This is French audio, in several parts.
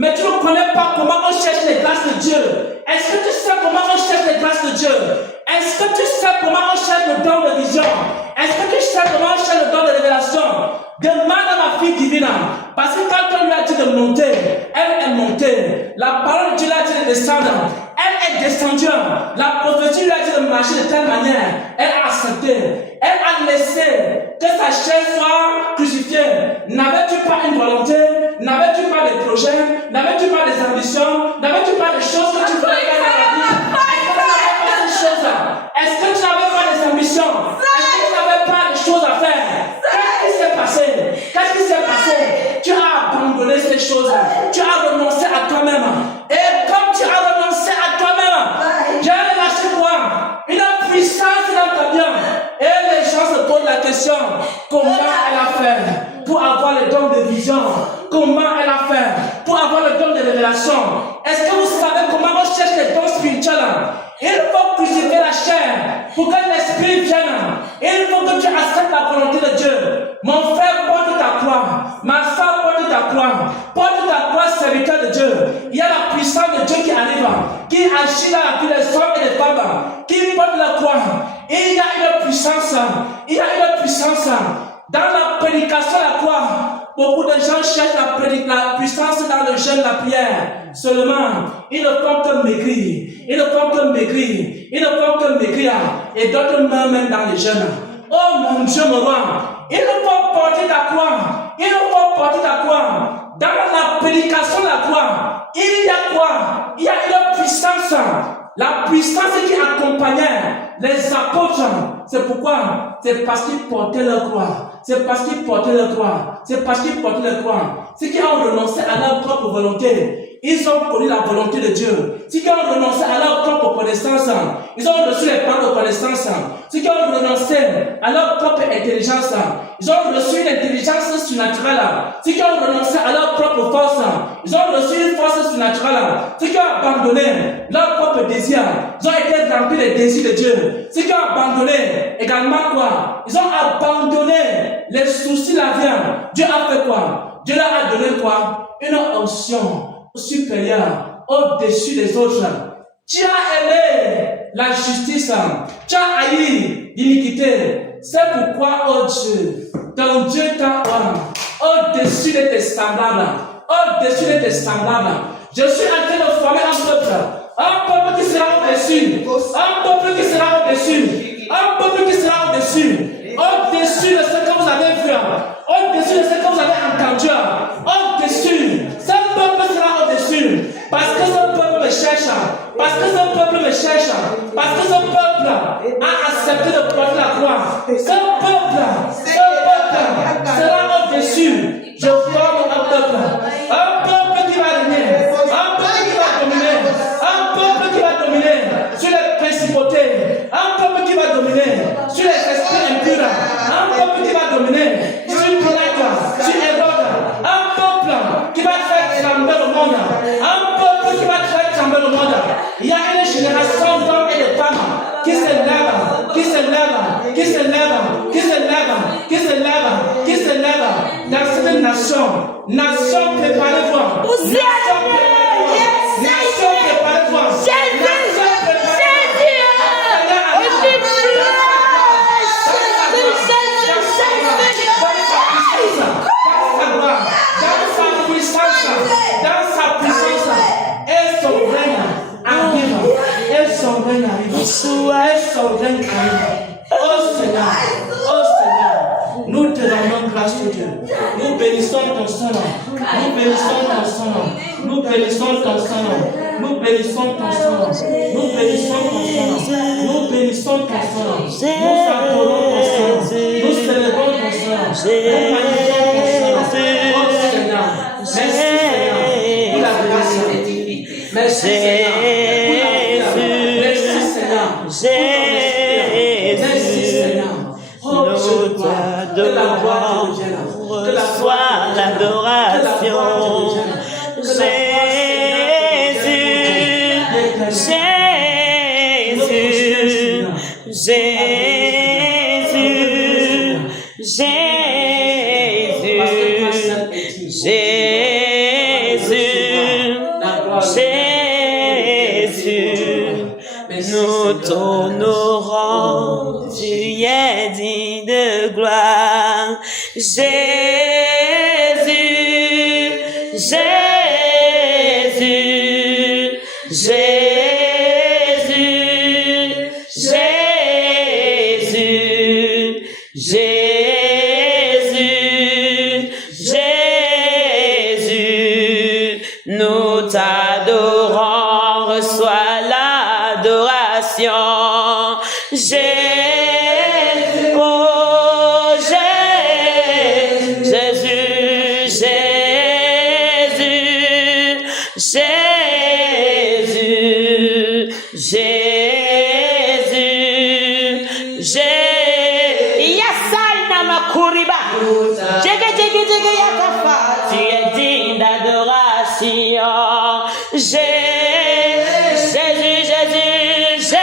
mais tu ne connais pas comment on cherche les grâces de Dieu. Est-ce que tu sais comment on cherche les grâces de Dieu? Est-ce que tu sais comment on cherche le don de vision? Est-ce que tu sais comment on cherche le don de révélation? Demande à ma fille divine, parce que quand on lui a dit de monter, elle est montée. La parole de Dieu lui a dit de descendre, elle est descendue. La prophétie lui a dit de marcher de telle manière, elle a accepté. Elle a laissé que sa chair soit crucifiée. N'avais-tu pas une volonté? N'avais-tu pas des projets? N'avais-tu pas des ambitions? N'avais-tu pas des choses que tu voulais faire dans la vie? Est-ce que tu n'avais pas des ambitions? Est-ce que tu n'avais pas des choses à faire? Qu'est-ce qui s'est passé? Qu'est-ce qui s'est passé? Tu as abandonné ces choses. Tu as renoncé à toi-même. Et comme tu as renoncé à toi-même, Dieu a lâché quoi? Une puissance dans ta vie. Et les gens se posent la question, comment elle a fait pour avoir le don de vision? Comment elle a fait pour avoir le don de révélation? Est-ce que vous savez comment on cherche les dons spirituels? Il faut crucifier la chair pour que l'esprit vienne. Il faut que tu acceptes la volonté de Dieu. Mon frère, porte ta croix. Ma soeur, porte ta croix. Porte ta croix, serviteur de Dieu. Il y a la puissance de Dieu qui arrive, qui agit dans la vie des hommes et des femmes, qui porte la croix. Et il y a une puissance. Il y a une puissance. Dans la prédication de la croix, beaucoup de gens cherchent la puissance dans le jeûne, la prière. Seulement, ils ne font que maigrir. Ils ne font que maigrir. Ils ne font que maigrir. Et d'autres meurent même dans les jeûnes. Oh mon Dieu, mon roi. Il faut porter ta croix. Il faut porter ta croix. Dans la prédication de la croix, il y a quoi? Il y a une puissance. La puissance qui accompagnait les apôtres. C'est pourquoi? C'est parce qu'ils portaient leur croix. C'est parce qu'ils portaient leur croix. C'est parce qu'ils portaient leur croix. Ceux qui ont renoncé à leur propre volonté, ils ont connu la volonté de Dieu. Ceux qui ont renoncé à leur propre connaissance, ils ont reçu les paroles de connaissance. Ceux qui ont renoncé à leur propre intelligence, ils ont reçu une intelligence surnaturelle. Ceux qui ont renoncé à leur propre force, ils ont reçu une force surnaturelle. Ceux qui ont abandonné leur propre désir, ils ont été remplis des désirs de Dieu. Ceux qui ont abandonné également quoi? Ils ont abandonné les soucis de la vie. Dieu a fait quoi? Dieu leur a donné quoi? Une onction supérieure au-dessus des autres. Tu as aimé la justice, tu as haï l'iniquité. C'est pourquoi, oh Dieu, ton Dieu t'a au-dessus de tes semblables, au-dessus de tes semblables. Je suis en train de former un peuple qui sera au-dessus, un peuple qui sera au-dessus, un peuple qui sera au-dessus, au-dessus de ce que vous avez vu, au-dessus de ce que vous avez entendu, au-dessus. Ce peuple sera au-dessus, parce que ce peuple me cherche, parce que ce peuple me cherche, parce que ce peuple a accepté de porter la croix. Ce peuple sera au-dessus. Je forme un peuple qui va régner, un peuple qui va dominer, un peuple qui va dominer sur les principautés, un peuple qui va dominer sur les esprits impurs, un peuple qui va dominer sur Pilate, sur Hérode, un peuple qui va faire trembler le monde, un peuple qui va faire trembler le monde. Il y a une génération d'hommes et de femmes qui s'élèvent, qui s'élèvent, qui s'élèvent, qui s'élèvent, qui s'élèvent, qui s'élèvent dans cette nation. Nation, préparez-vous. Nation, préparez-vous. Nation, préparez-vous. Dans sa puissance, et son règne arrive, et son règne arrive, et son règne arrive. Oh Seigneur, nous te rendons grâce de Dieu. Nous bénissons ton Saint-Nom. Nous bénissons ton Saint-Nom. Nous bénissons ton Saint-Nom. Nous bénissons ton Saint-Nom. Nous bénissons ton Saint-Nom. Nous bénissons ton Saint-Nom. Nous adorons ton Saint-Nom. Nous célébrons ton Saint-Nom. Nous magnifions ton Saint-Nom. Oh Seigneur, merci Seigneur pour la grâce. Merci Seigneur pour la vie. Merci Seigneur pour ton esprit. Merci Seigneur. Oh, je dois que la gloire te revienne, que la gloire, l'adoration. Jésus, Jésus, nous t'honorons, tu es digne de gloire. Jésus, Jésus, Jésus, Jésus, Jésus, Jésus, nous t'adorons, reçois l'adoration. Jésus, oh Jésus, Jésus, Jésus, Jésus, Jésus, Yassal Namakuriba, Jésus, Yakafa, tu es digne d'adoration. Jésus, Jésus, Jésus, Jésus.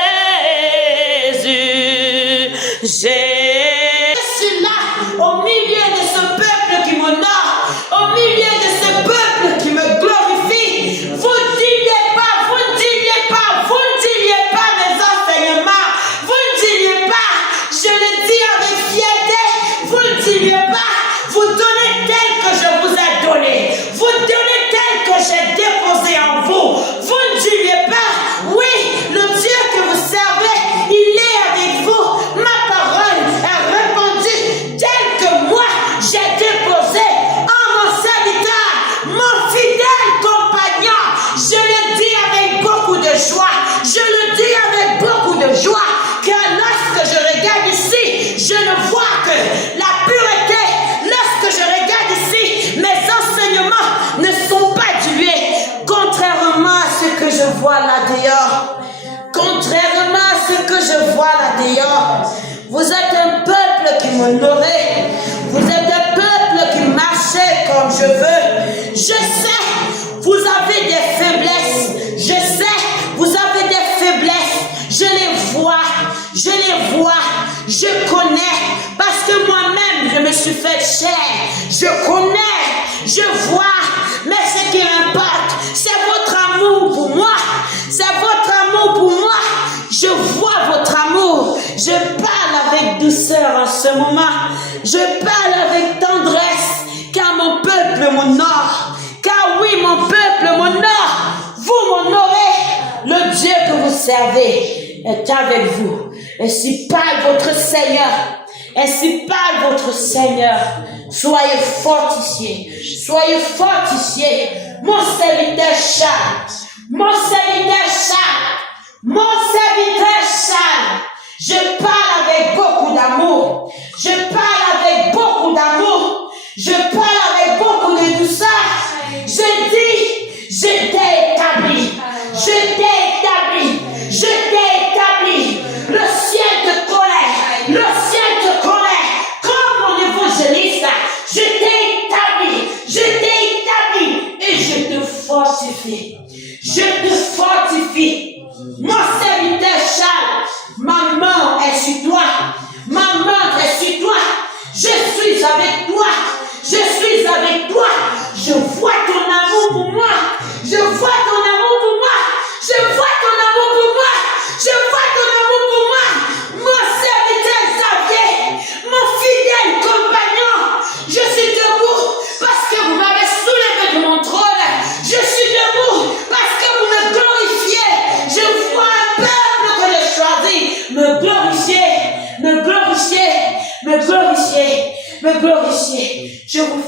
Je suis là, au milieu de ce peuple qui m'honore, au milieu de ce peuple qui me glorifie. Vous ne disiez pas, vous ne disiez pas, vous ne disiez pas mes enseignements, vous ne disiez pas, je le dis avec fierté, vous ne disiez pas, vous donnez tel que je vous ai donné, vous donnez tel que j'ai déposé en vous, vous ne disiez pas, oui, le Dieu que vous servez, il est avec vous, ma parole est répandue tel que moi j'ai déposé en mon serviteur, mon fidèle compagnon. Je le dis avec beaucoup de joie, je le dis avec beaucoup de joie, que lorsque je regarde ici, je ne vois que la pureté. Lorsque je regarde ici, mes enseignements ne sont pas dilués, contrairement à ce que je vois là dehors. Contrairement à ce que je vois là dehors, vous êtes un peuple qui m'honorait, vous êtes un peuple qui marchait comme je veux. Je sais, vous avez des faiblesses, je sais, vous avez des faiblesses, je les vois, je connais, parce que moi-même je me suis fait chair, je connais, je vois, mais ce qui importe, c'est votre amour pour moi, c'est votre amour pour moi. Je vois votre amour, je parle avec douceur en ce moment, je parle avec tendresse, car mon peuple m'honore, car oui, mon peuple m'honore, vous m'honorez, le Dieu que vous servez est avec vous. Ainsi parle votre Seigneur, ainsi parle votre Seigneur. Soyez fortifiés, mon serviteur Charles, mon serviteur Charles, mon serviteur Charles. Je parle avec beaucoup d'amour, je parle avec beaucoup d'amour, je parle avec beaucoup de douceur. Je dis, je t'ai établi, je t'ai établi, je t'ai établi. Le ciel te connaît, le ciel te connaît. Comme mon évangéliste, je t'ai établi et je te fortifie. Je te fortifie. Mon serviteur Charles, ma main est sur toi. Ma main est sur toi. Je suis avec toi. Je suis avec toi. Je vois ton amour pour moi. Je vois ton amour pour moi. Je vois ton amour pour moi. Je vois ton amour pour moi. Mon serviteur Xavier, mon fidèle compagnon. Je suis debout parce que vous m'avez soulevé de mon trône. Je suis debout parce que vous me glorifiez. Je vois un peuple que j'ai choisi. Me glorifier, me glorifier, me glorifier, me glorifier. Je vous